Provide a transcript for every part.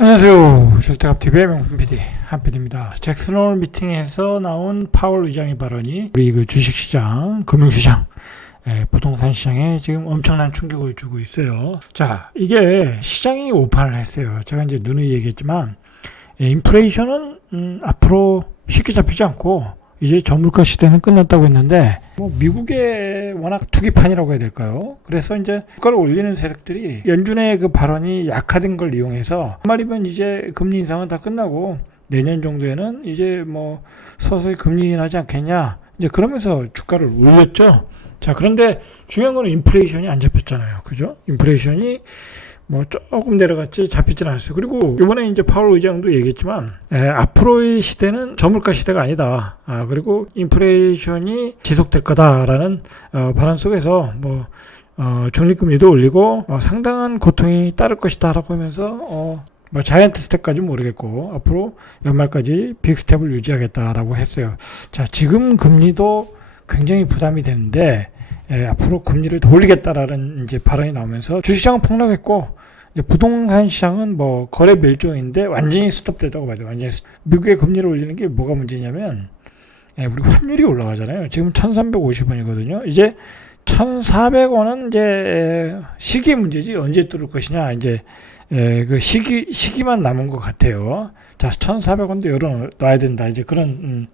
안녕하세요. 절대갑TV의 명품 PD 한PD입니다. 잭슨홀 미팅에서 나온 파월 의장의 발언이 우리 그 주식시장, 금융시장, 예, 부동산 시장에 지금 엄청난 충격을 주고 있어요. 자, 이게 시장이 오판을 했어요. 제가 이제 누누이 얘기했지만 예, 인플레이션은 음, 앞으로 쉽게 잡히지 않고 이제 저물가 시대는 끝났다고 했는데 뭐 미국의 워낙 투기판이라고 해야 될까요? 그래서 이제 주가를 올리는 세력들이 연준의 그 발언이 약화된 걸 이용해서 말이면 이제 금리 인상은 다 끝나고 내년 정도에는 이제 뭐 서서히 금리 인하지 않겠냐 이제 그러면서 주가를 올렸죠. 자 그런데 중요한 거는 인플레이션이 안 잡혔잖아요. 그죠? 인플레이션이 뭐 조금 내려갔지 잡히진 않았어요. 그리고 이번에 이제 파월 의장도 얘기했지만 에, 앞으로의 시대는 저물가 시대가 아니다. 아, 그리고 인플레이션이 지속될 거다라는 어, 발언 속에서 뭐 어, 중립금리도 올리고 어, 상당한 고통이 따를 것이다라고 하면서 어, 뭐 자이언트 스텝까지 모르겠고 앞으로 연말까지 빅 스텝을 유지하겠다라고 했어요. 자 지금 금리도 굉장히 부담이 되는데 예, 앞으로 금리를 더 올리겠다라는 이제 발언이 나오면서 주시장은 폭락했고 부동산 시장은 뭐 거래 멸종인데 완전히 스톱됐다고 봐야 돼요. 완전히 스톱. 미국의 금리를 올리는 게 뭐가 문제냐면 예, 우리 환율이 올라가잖아요. 지금 1,350원이거든요. 이제 1,400원은 이제 시기 문제지 언제 뚫을 것이냐 이제 예, 그 시기 시기만 남은 것 같아요. 자, 1,400원도 열어 놔야 된다. 이제 그런 음,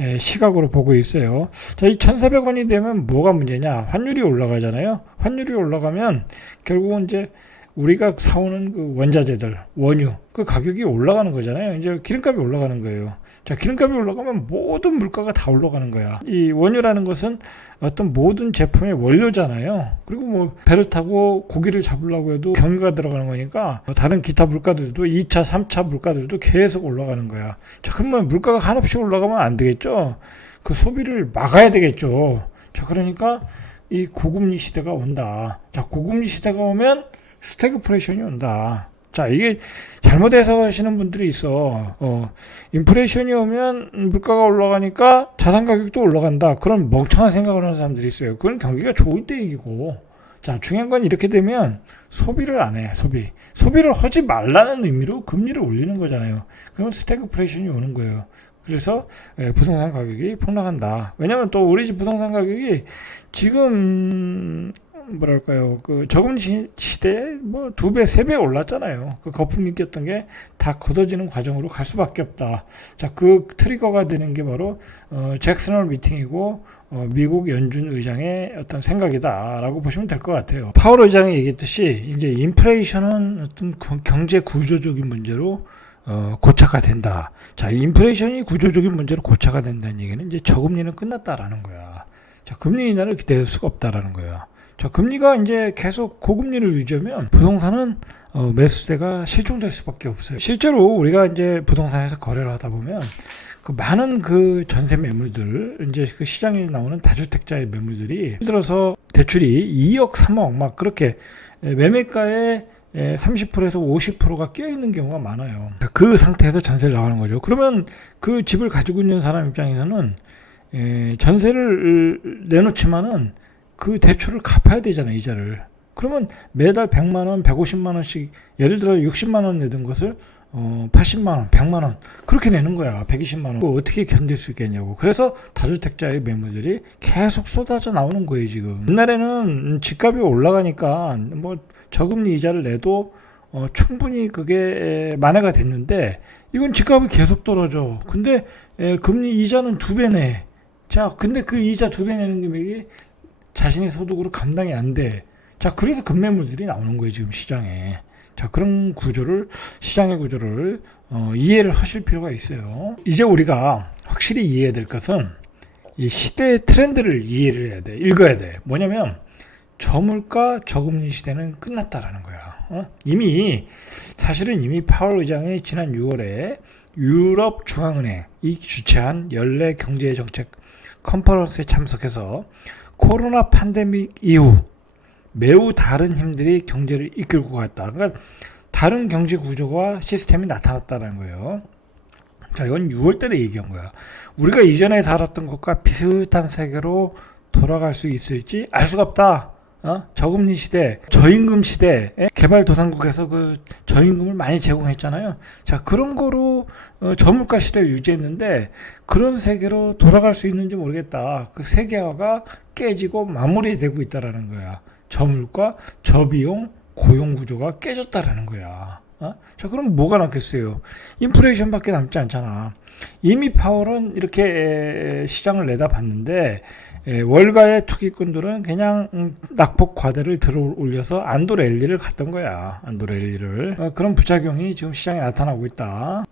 예, 시각으로 보고 있어요. 자, 이 1,400원이 되면 뭐가 문제냐? 환율이 올라가잖아요. 환율이 올라가면 결국은 이제 우리가 사오는 그 원자재들, 원유, 그 가격이 올라가는 거잖아요. 이제 기름값이 올라가는 거예요. 자, 기름값이 올라가면 모든 물가가 다 올라가는 거야. 이 원유라는 것은 어떤 모든 제품의 원료잖아요. 그리고 뭐 배를 타고 고기를 잡으려고 해도 경유가 들어가는 거니까 다른 기타 물가들도 2차, 3차 물가들도 계속 올라가는 거야. 자, 그러면 물가가 한없이 올라가면 안 되겠죠. 그 소비를 막아야 되겠죠. 자, 그러니까 이 고금리 시대가 온다. 자, 고금리 시대가 오면 스태그플레이션이 온다. 자, 이게 잘못 해석하시는 분들이 있어. 어, 인플레이션이 오면 물가가 올라가니까 자산 가격도 올라간다. 그런 멍청한 생각을 하는 사람들이 있어요. 그건 경기가 좋을 때 얘기고. 자, 중요한 건 이렇게 되면 소비를 안 해, 소비. 소비를 하지 말라는 의미로 금리를 올리는 거잖아요. 그러면 스태그플레이션이 오는 거예요. 그래서 예, 부동산 가격이 폭락한다. 왜냐면 또 우리 집 부동산 가격이 지금 뭐랄까요 그 저금리 시- 시대에 뭐 두 배 세 배 올랐잖아요 그 거품이 꼈던 게 다 걷어지는 과정으로 갈 수밖에 없다 자그 트리거가 되는 게 바로 어, 잭슨홀 미팅이고 어, 미국 연준 의장의 어떤 생각이다라고 보시면 될 것 같아요 파월 의장이 얘기했듯이 이제 인플레이션은 어떤 구- 경제 구조적인 문제로 어, 고차가 된다. 자, 인플레이션이 구조적인 문제로 고차가 된다는 얘기는 이제 저금리는 끝났다라는 거야. 자, 금리 인하를 기대할 수가 없다라는 거야. 자, 금리가 이제 계속 고금리를 유지하면 부동산은 어, 매수세가 실종될 수밖에 없어요. 실제로 우리가 이제 부동산에서 거래를 하다 보면 그 많은 그 전세 매물들 이제 그 시장에 나오는 다주택자의 매물들이 예를 들어서 대출이 2억, 3억 막 그렇게 매매가에 30%에서 50%가 끼어 있는 경우가 많아요. 그 상태에서 전세를 나가는 거죠. 그러면 그 집을 가지고 있는 사람 입장에서는 에, 전세를 내놓지만은 그 대출을 갚아야 되잖아요, 이자를. 그러면 매달 100만 원, 150만 원씩 예를 들어 60만 원 내던 것을 어, 80만 원, 100만 원 그렇게 내는 거야. 120만 원. 어떻게 견딜 수 있겠냐고. 그래서 다주택자의 매물들이 계속 쏟아져 나오는 거예요, 지금. 옛날에는 집값이 올라가니까 뭐 저금리 이자를 내도 어, 충분히 그게 만회가 됐는데 이건 집값이 계속 떨어져. 근데 에, 금리 이자는 두 배네. 자, 근데 그 이자 두 배 내는 금액이 자신의 소득으로 감당이 안 돼. 자, 그래서 급매물들이 나오는 거예요, 지금 시장에. 자, 그런 구조를, 시장의 구조를, 어, 이해를 하실 필요가 있어요. 이제 우리가 확실히 이해해야 될 것은 이 시대의 트렌드를 이해를 해야 돼. 읽어야 돼. 뭐냐면, 저물가 저금리 시대는 끝났다라는 거야. 어? 이미, 사실은 이미 파월 의장이 지난 6월에 유럽 중앙은행이 주최한 연례 경제 정책 컨퍼런스에 참석해서 코로나 팬데믹 이후 매우 다른 힘들이 경제를 이끌고 갔다. 그러니까 다른 경제 구조와 시스템이 나타났다는 거예요. 자, 이건 6월 달에 얘기한 거야. 우리가 이전에 살았던 것과 비슷한 세계로 돌아갈 수 있을지 알 수가 없다. 어? 저금리 시대, 저임금 시대, 에? 개발도상국에서 그 저임금을 많이 제공했잖아요. 자, 그런 거로 어, 저물가 시대를 유지했는데 그런 세계로 돌아갈 수 있는지 모르겠다. 그 세계화가 깨지고 마무리되고 있다라는 거야. 저물가, 저비용, 고용 구조가 깨졌다라는 거야. 어? 자, 그럼 뭐가 남겠어요? 인플레이션밖에 남지 않잖아. 이미 파월은 이렇게 에, 시장을 내다봤는데 에, 월가의 투기꾼들은 그냥 음, 낙폭 과대를 들어 올려서 안도 랠리를 갔던 거야. 안도 랠리를. 어, 그런 부작용이 지금 시장에 나타나고 있다.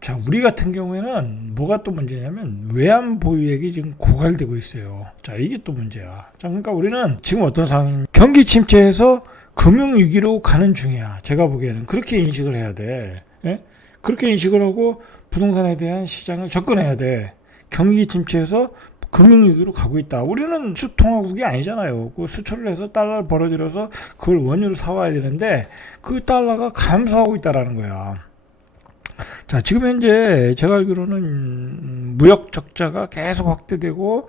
자, 우리 같은 경우에는 뭐가 또 문제냐면 외환 보유액이 지금 고갈되고 있어요. 자, 이게 또 문제야. 자, 그러니까 우리는 지금 어떤 상황이 경기 침체에서 금융 위기로 가는 중이야. 제가 보기에는 그렇게 인식을 해야 돼. 예? 그렇게 인식을 하고 부동산에 대한 시장을 접근해야 돼. 경기 침체에서 금융 위기로 가고 있다. 우리는 수통화국이 아니잖아요. 그 수출을 해서 달러를 벌어들여서 그걸 원유로 사와야 되는데 그 달러가 감소하고 있다라는 거야. 자, 지금 현재 제가 알기로는 음, 무역 적자가 계속 확대되고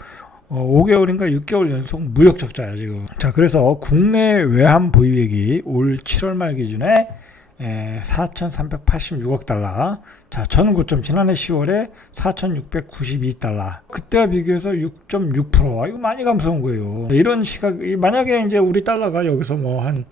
어, 5개월인가 6개월 연속 무역 적자야 지금. 자, 그래서 국내 외환 보유액이 올 7월 말 기준에 에, 4,386억 달러. 자, 전 고점 지난해 10월에 4,692달러. 그때와 비교해서 6.6%. 이거 많이 감소한 거예요. 이런 시각, 만약에 이제 우리 달러가 여기서 뭐 한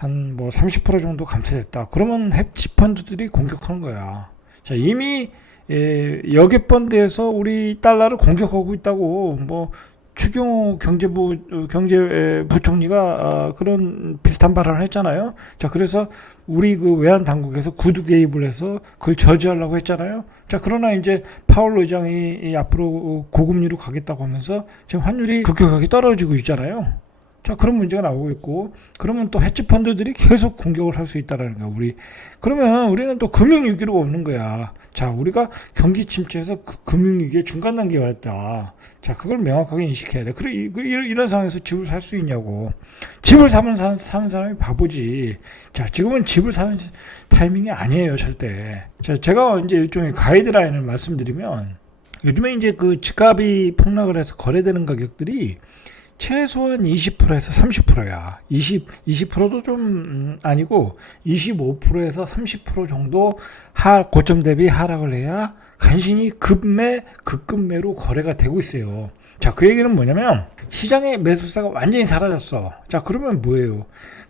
한 뭐 30% 정도 감소됐다. 그러면 헤지 펀드들이 공격하는 거야. 자, 이미 예, 여객 펀드에서 우리 달러를 공격하고 있다고 뭐 추경호 경제부 경제부총리가 어, 그런 비슷한 발언을 했잖아요. 자, 그래서 우리 그 외환 당국에서 구두 개입을 해서 그걸 저지하려고 했잖아요. 자, 그러나 이제 파월 의장이 앞으로 고금리로 가겠다고 하면서 지금 환율이 급격하게 떨어지고 있잖아요. 자, 그런 문제가 나오고 있고, 그러면 또 헤지 펀드들이 계속 공격을 할 수 있다라는 거야, 우리. 그러면 우리는 또 금융위기로 오는 거야. 자, 우리가 경기 침체에서 그 금융위기의 중간 단계에 왔다. 자, 그걸 명확하게 인식해야 돼. 그래, 이- 그 이런 상황에서 집을 살 수 있냐고. 집을 사면 사, 사는 사람이 바보지. 자, 지금은 집을 사는 타이밍이 아니에요, 절대. 자, 제가 이제 일종의 가이드라인을 말씀드리면, 요즘에 이제 그 집값이 폭락을 해서 거래되는 가격들이 최소한 20%에서 30%야. 20, 20%도 좀 음, 아니고 25%에서 30% 정도 하, 고점 대비 하락을 해야 간신히 급매, 급급매로 거래가 되고 있어요. 자, 그 얘기는 뭐냐면 시장의 매수세가 완전히 사라졌어. 자, 그러면 뭐예요?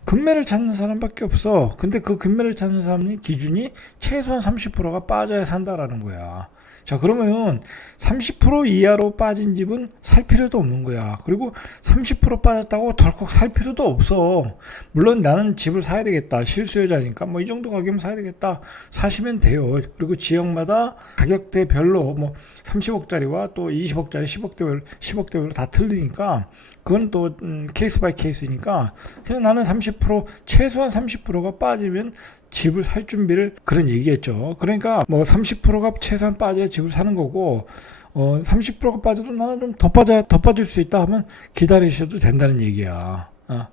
금매를 찾는 사람밖에 없어. 근데 그 금매를 찾는 사람이 기준이 최소한 30%가 빠져야 산다라는 거야. 자, 그러면 30% 이하로 빠진 집은 살 필요도 없는 거야. 그리고 30% 빠졌다고 덜컥 살 필요도 없어. 물론 나는 집을 사야 되겠다. 실수요자니까 뭐 이 정도 가격이면 사야 되겠다. 사시면 돼요. 그리고 지역마다 가격대별로 뭐 30억짜리와 또 20억짜리, 10억대별, 10억대별로 다 틀리니까 그건 또 음, 케이스 바이 케이스니까 그냥 나는 30% 최소한 30%가 빠지면 집을 살 준비를 그런 얘기했죠. 그러니까 뭐 30%가 최소한 빠져야 집을 사는 거고 어 30%가 빠져도 나는 좀 더 빠져 더 빠질 수 있다 하면 기다리셔도 된다는 얘기야. 어.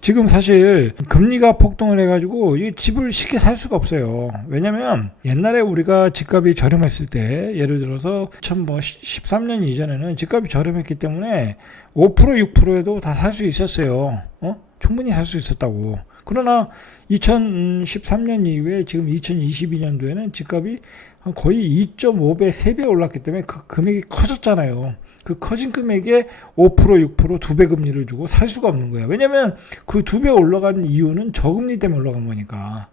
지금 사실 금리가 폭등을 해가지고 이 집을 쉽게 살 수가 없어요. 왜냐면 옛날에 우리가 집값이 저렴했을 때 예를 들어서 2013년 이전에는 집값이 저렴했기 때문에 5% 6%에도 다 살 수 있었어요. 어? 충분히 살 수 있었다고. 그러나 2013년 이후에 지금 2022년도에는 집값이 한 거의 2.5배, 3배 올랐기 때문에 그 금액이 커졌잖아요. 그 커진 금액에 5%, 6%, 두 배 금리를 주고 살 수가 없는 거야. 왜냐면 그 두 배 올라간 이유는 저금리 때문에 올라간 거니까.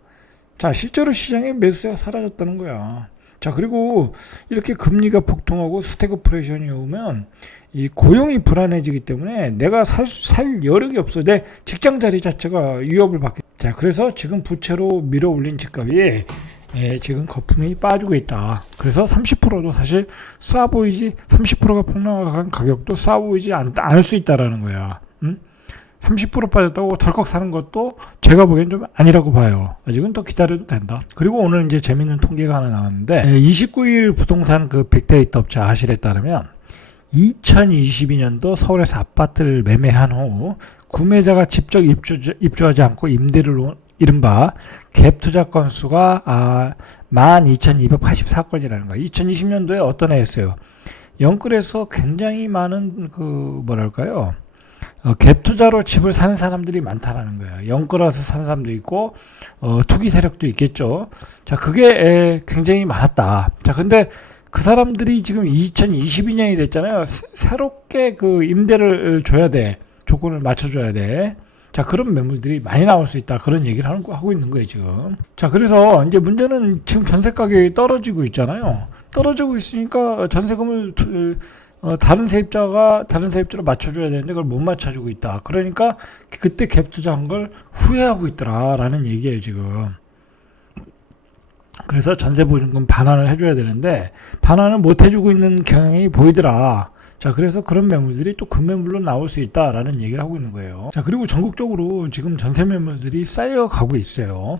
자, 실제로 시장에 매수세가 사라졌다는 거야. 자, 그리고 이렇게 금리가 폭등하고 스태그프레션이 오면 이 고용이 불안해지기 때문에 내가 살, 살 여력이 없어. 내 직장 자리 자체가 위협을 받게. 자, 그래서 지금 부채로 밀어 올린 집값이 예, 지금 거품이 빠지고 있다. 그래서 30%도 사실 싸 보이지, 30%가 폭락한 가격도 싸 보이지 않, 않을 수 있다라는 거야. 음? 30% 빠졌다고 덜컥 사는 것도 제가 보기엔 좀 아니라고 봐요. 아직은 더 기다려도 된다. 그리고 오늘 이제 재밌는 통계가 하나 나왔는데, 29일 부동산 그 빅데이터 업체 아실에 따르면 2022년도 서울에서 아파트를 매매한 후 구매자가 직접 입주, 입주하지 않고 임대를 이른바 갭 투자 건수가 아, 12,284건이라는 거예요. 2020년도에 어떤 해였어요? 영끌에서 굉장히 많은 그 뭐랄까요? 어, 갭 투자로 집을 사는 사람들이 많다라는 거예요. 영끌어서 사는 사람도 있고 어, 투기 세력도 있겠죠. 자, 그게 에, 굉장히 많았다. 자, 근데 그 사람들이 지금 2022년이 됐잖아요. 새- 새롭게 그 임대를 줘야 돼. 조건을 맞춰줘야 돼. 자, 그런 매물들이 많이 나올 수 있다. 그런 얘기를 하는, 거- 하고 있는 거예요, 지금. 자, 그래서 이제 문제는 지금 전세 가격이 떨어지고 있잖아요. 떨어지고 있으니까 전세금을 투- 어, 다른 세입자가 다른 세입자로 맞춰줘야 되는데 그걸 못 맞춰주고 있다. 그러니까 그때 갭 투자한 걸 후회하고 있더라라는 얘기예요, 지금. 그래서 전세 보증금 반환을 해줘야 되는데 반환을 못 해주고 있는 경향이 보이더라. 자, 그래서 그런 매물들이 또 금매물로 나올 수 있다라는 얘기를 하고 있는 거예요. 자, 그리고 전국적으로 지금 전세 매물들이 쌓여가고 있어요.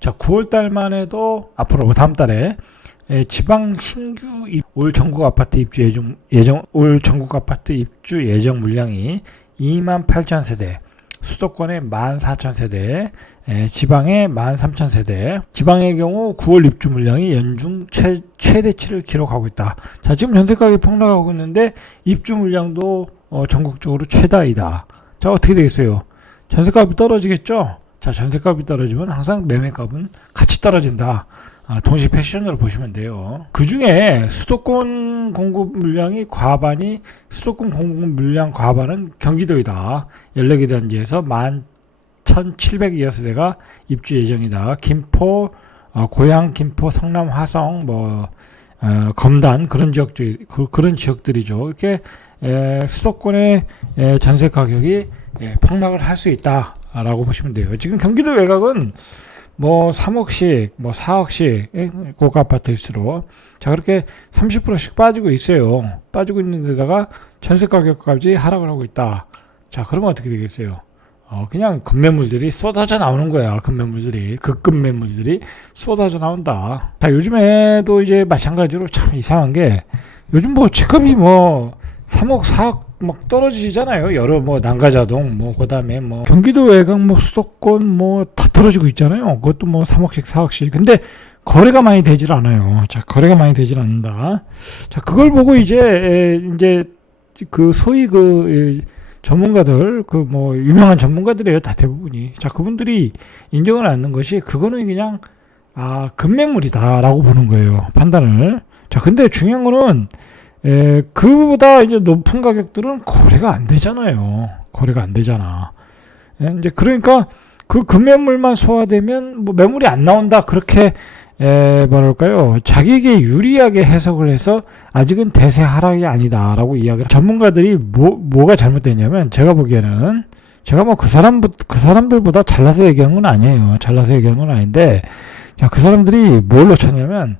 자, 9월 달만 해도 앞으로 다음 달에 예, 지방 신규 입- 올 전국 아파트 입주 예정, 예정 올 전국 아파트 입주 예정 물량이 2만 8천 세대, 수도권의 1만 4천 세대, 예, 지방의 1만 3천 세대, 지방의 경우 9월 입주 물량이 연중 최, 최대치를 기록하고 있다. 자, 지금 전세 가격이 폭락하고 있는데 입주 물량도 어, 전국적으로 최다이다. 자, 어떻게 되겠어요? 전세값이 떨어지겠죠? 자, 전세값이 떨어지면 항상 매매값은 같이 떨어진다. 아, 동시 패션으로 보시면 돼요. 그 중에 수도권 공급 물량이 과반이 수도권 공급 물량 과반은 경기도이다. 14개 단지에서 11,700여 세대가 입주 예정이다. 김포, 어, 고양, 김포, 성남, 화성, 뭐 어, 검단 그런 지역들 그, 그런 지역들이죠. 이렇게 에, 수도권의 에, 전세 가격이 예, 폭락을 할 수 있다라고 보시면 돼요. 지금 경기도 외곽은 뭐 3억씩, 뭐 4억씩 예, 고가 아파트일수록 자 그렇게 30%씩 빠지고 있어요. 빠지고 있는 데다가 전세 가격까지 하락을 하고 있다. 자 그러면 어떻게 되겠어요? 어 그냥 급매물들이 쏟아져 나오는 거야. 급매물들이 급급 매물들이 쏟아져 나온다. 자 요즘에도 이제 마찬가지로 참 이상한 게 요즘 뭐 집값이 뭐 3억 4억 막 떨어지잖아요. 여러 뭐 난가자동 뭐 그다음에 뭐 경기도 외곽 뭐 수도권 뭐 다 떨어지고 있잖아요. 그것도 뭐 3억씩 4억씩. 근데 거래가 많이 되질 않아요. 자, 거래가 많이 되질 않는다. 자, 그걸 보고 이제 에, 이제 그 소위 그 에, 전문가들 그 뭐 유명한 전문가들이에요. 다 대부분이. 자, 그분들이 인정을 않는 것이 그거는 그냥 아, 급매물이다라고 보는 거예요. 판단을. 자, 근데 중요한 거는 에, 그보다 이제 높은 가격들은 거래가 안 되잖아요. 거래가 안 되잖아. 예, 이제 그러니까 그 금매물만 소화되면 뭐 매물이 안 나온다. 그렇게 에, 뭐랄까요. 자기에게 유리하게 해석을 해서 아직은 대세 하락이 아니다라고 이야기를 전문가들이 뭐, 뭐가 잘못됐냐면 제가 보기에는 제가 뭐 그 사람, 그 사람들보다 잘나서 얘기하는 건 아니에요. 잘나서 얘기하는 건 아닌데 자, 그 사람들이 뭘 놓쳤냐면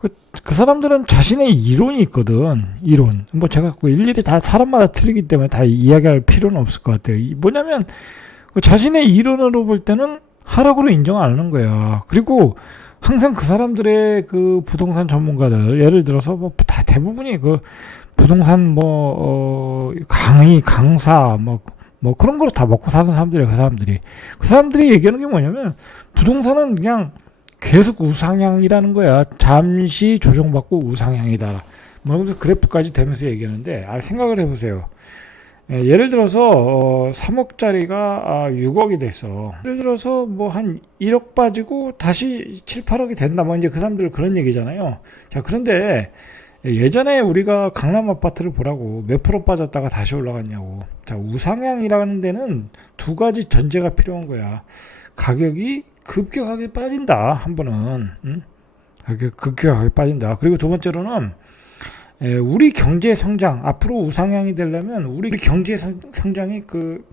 그, 그 사람들은 자신의 이론이 있거든. 이론. 뭐 제가 그 일일이 다 사람마다 틀리기 때문에 다 이야기할 필요는 없을 것 같아요. 이- 뭐냐면 그 자신의 이론으로 볼 때는 하락으로 인정 안 하는 거야. 그리고 항상 그 사람들의 그 부동산 전문가들 예를 들어서 뭐 다 대부분이 그 부동산 뭐 어, 강의 강사 뭐뭐 그런 거로 다 먹고 사는 사람들이에요. 그 사람들이 그 사람들이 얘기하는 게 뭐냐면 부동산은 그냥 계속 우상향이라는 거야. 잠시 조정받고 우상향이다. 뭐 하면서 그래프까지 되면서 얘기하는데 아 생각을 해보세요. 예, 예를 들어서 어, 3억짜리가 아, 6억이 됐어. 예를 들어서 뭐 한 1억 빠지고 다시 7, 8억이 된다. 뭐 이제 그 사람들 그런 얘기잖아요. 자 그런데 예전에 우리가 강남 아파트를 보라고 몇 프로 빠졌다가 다시 올라갔냐고. 자 우상향이라는 데는 두 가지 전제가 필요한 거야. 가격이 급격하게 빠진다 한 번은 응? 가격 급격하게 빠진다. 그리고 두 번째로는 에, 우리 경제 성장 앞으로 우상향이 되려면 우리 경제 성, 성장이 그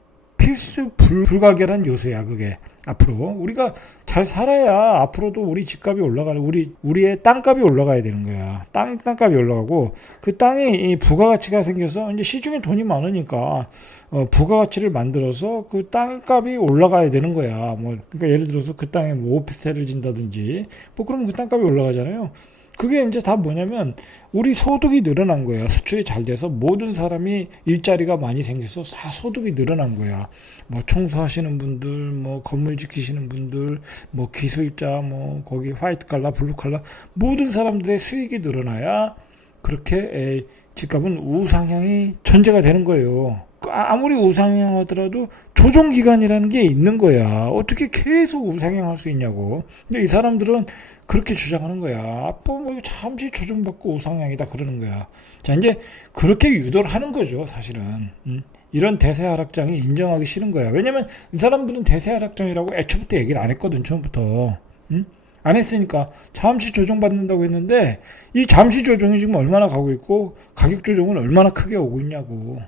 필수 불, 불가결한 요소야 그게. 앞으로. 우리가 잘 살아야 앞으로도 우리 집값이 올라가는 우리 우리의 땅값이 올라가야 되는 거야. 땅 땅값이 올라가고 그 땅이 이 부가가치가 생겨서 이제 시중에 돈이 많으니까 어, 부가가치를 만들어서 그 땅값이 올라가야 되는 거야. 뭐 그러니까 예를 들어서 그 땅에 뭐 오피스텔을 진다든지 뭐 그러면 그 땅값이 올라가잖아요 그게 이제 다 뭐냐면 우리 소득이 늘어난 거야. 수출이 잘 돼서 모든 사람이 일자리가 많이 생겨서 다 소득이 늘어난 거야. 뭐 청소하시는 분들, 뭐 건물 지키시는 분들, 뭐 기술자, 뭐 거기 화이트 칼라, 블루 칼라 모든 사람들의 수익이 늘어나야 그렇게 에, 집값은 우상향이 전제가 되는 거예요. 그 아- 아무리 우상향하더라도 조정 기간이라는 게 있는 거야. 어떻게 계속 우상향할 수 있냐고. 근데 이 사람들은 그렇게 주장하는 거야. 아빠 뭐 잠시 조정받고 우상향이다 그러는 거야. 자 이제 그렇게 유도를 하는 거죠, 사실은. 음. 이런 대세 하락장이 인정하기 싫은 거야. 왜냐면 이 사람들은 대세 하락장이라고 애초부터 얘기를 안 했거든, 처음부터. 음? 안 했으니까 잠시 조정받는다고 했는데 이 잠시 조정이 지금 얼마나 가고 있고 가격 조정은 얼마나 크게 오고 있냐고.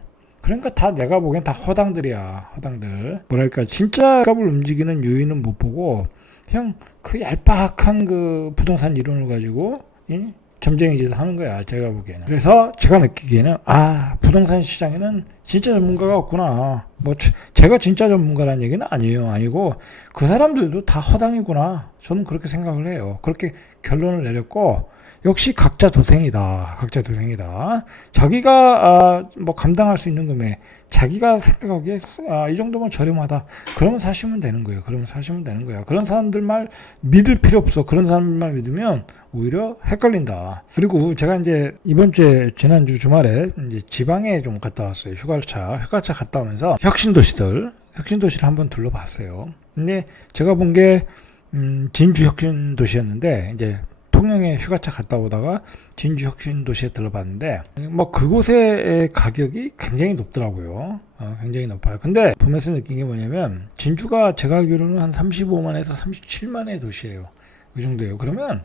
그러니까 다 내가 보기엔 다 허당들이야. 허당들. 뭐랄까 진짜 값을 움직이는 요인은 못 보고 그냥 그 얄팍한 그 부동산 이론을 가지고 이 점쟁이 짓을 하는 거야. 제가 보기에는. 그래서 제가 느끼기에는 아 부동산 시장에는 진짜 전문가가 없구나. 뭐 제- 제가 진짜 전문가라는 얘기는 아니에요. 아니고 그 사람들도 다 허당이구나. 저는 그렇게 생각을 해요. 그렇게 결론을 내렸고 역시 각자 도생이다. 각자 도생이다. 자기가 아, 뭐 감당할 수 있는 금액, 자기가 생각하기에 쓰- 아, 이 정도면 저렴하다. 그러면 사시면 되는 거예요. 그러면 사시면 되는 거야. 그런 사람들 말 믿을 필요 없어. 그런 사람들만 믿으면 오히려 헷갈린다. 그리고 제가 이제 이번 주에 지난주 주말에 이제 지방에 좀 갔다 왔어요. 휴가차 휴가차 갔다 오면서 혁신도시들 혁신도시를 한번 둘러봤어요. 근데 제가 본게 음, 진주 혁신도시였는데 이제 통영에 휴가차 갔다 오다가 진주 혁신도시에 들러봤는데 뭐 그곳의 가격이 굉장히 높더라고요. 어, 굉장히 높아요. 근데 보면서 느낀 게 뭐냐면 진주가 제가 알기로는 한 35만에서 37만의 도시예요. 그 정도예요. 그러면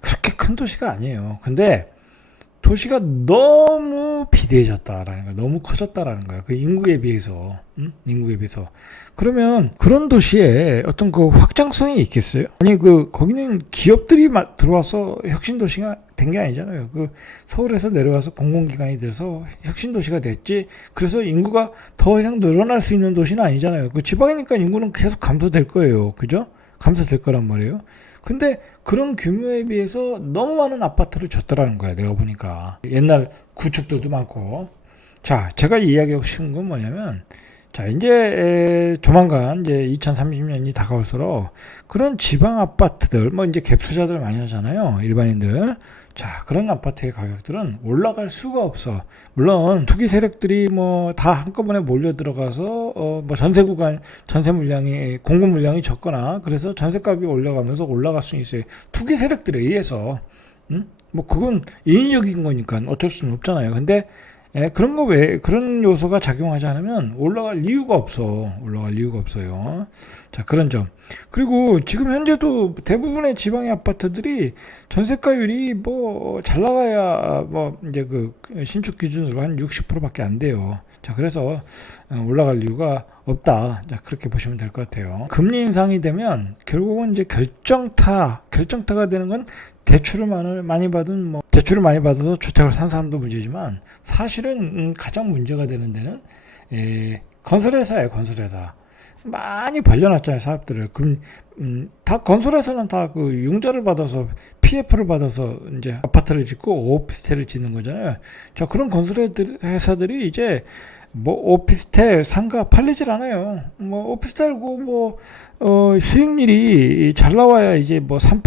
그렇게 큰 도시가 아니에요. 근데 도시가 너무 비대해졌다라는 거야. 너무 커졌다라는 거야. 그 인구에 비해서. 음? 인구에 비해서. 그러면 그런 도시에 어떤 그 확장성이 있겠어요? 아니 그 거기는 기업들이 막 들어와서 혁신 도시가 된 게 아니잖아요. 그 서울에서 내려와서 공공기관이 돼서 혁신 도시가 됐지. 그래서 인구가 더 이상 늘어날 수 있는 도시는 아니잖아요. 그 지방이니까 인구는 계속 감소될 거예요. 그죠? 감소될 거란 말이에요. 근데 그런 규모에 비해서 너무 많은 아파트를 줬더라는 거야. 내가 보니까 옛날 구축들도 많고. 자, 제가 이야기하고 싶은 건 뭐냐면 자, 이제 에, 조만간 이제 2030년이 다가올수록 그런 지방 아파트들 뭐 이제 갭투자들 많이 하잖아요. 일반인들. 자, 그런 아파트의 가격들은 올라갈 수가 없어. 물론 투기 세력들이 뭐 다 한꺼번에 몰려 들어가서 어 뭐 전세 구간 전세 물량이 공급 물량이 적거나 그래서 전세값이 올라가면서 올라갈 수 있어요. 투기 세력들에 의해서 음? 뭐 그건 인위적인 거니까 어쩔 수는 없잖아요. 근데 예, 그런 거 왜, 그런 요소가 작용하지 않으면 올라갈 이유가 없어. 올라갈 이유가 없어요. 자, 그런 점. 그리고 지금 현재도 대부분의 지방의 아파트들이 전세가율이 뭐, 잘 나가야 뭐, 이제 그 신축 기준으로 한 60%밖에 안 돼요. 자, 그래서 어, 올라갈 이유가 없다. 자, 그렇게 보시면 될 것 같아요. 금리 인상이 되면 결국은 이제 결정타, 결정타가 되는 건 대출을 많이, 받은 뭐 대출을 많이 받아서 주택을 산 사람도 문제지만 사실은 음, 가장 문제가 되는 데는 에, 건설회사예요 건설회사 많이 벌려놨잖아요 사업들을 그럼 음, 다 건설회사는 다 그 융자를 받아서 PF를 받아서 이제 아파트를 짓고 오피스텔을 짓는 거잖아요 자 그런 건설회사들이 이제 뭐 오피스텔 상가 팔리질 않아요 뭐 오피스텔고 뭐 어, 수익률이 잘 나와야 이제 뭐 3%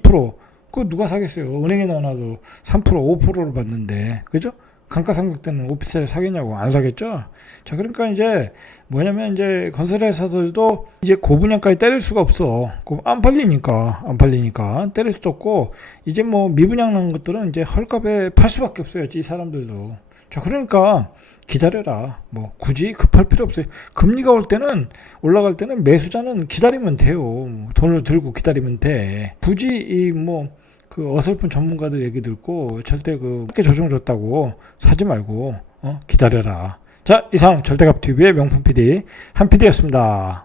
2% 그거 누가 사겠어요? 은행에 넣어놔도 3% 5%를 받는데 그죠? 감가상각 때는 오피스텔 사겠냐고 안 사겠죠? 자 그러니까 이제 뭐냐면 이제 건설회사들도 이제 고분양까지 때릴 수가 없어 그안 팔리니까 안 팔리니까 때릴 수도 없고 이제 뭐 미분양 난 것들은 이제 헐값에 팔 수밖에 없어요 이 사람들도 자 그러니까 기다려라. 뭐 굳이 급할 필요 없어요. 금리가 올 때는 올라갈 때는 매수자는 기다리면 돼요. 돈을 들고 기다리면 돼. 굳이 이뭐 그 어설픈 전문가들 얘기 듣고 절대 그 쉽게 조정 줬다고 사지 말고 어 기다려라. 자 이상 절대값 TV의 명품 PD 한 PD였습니다.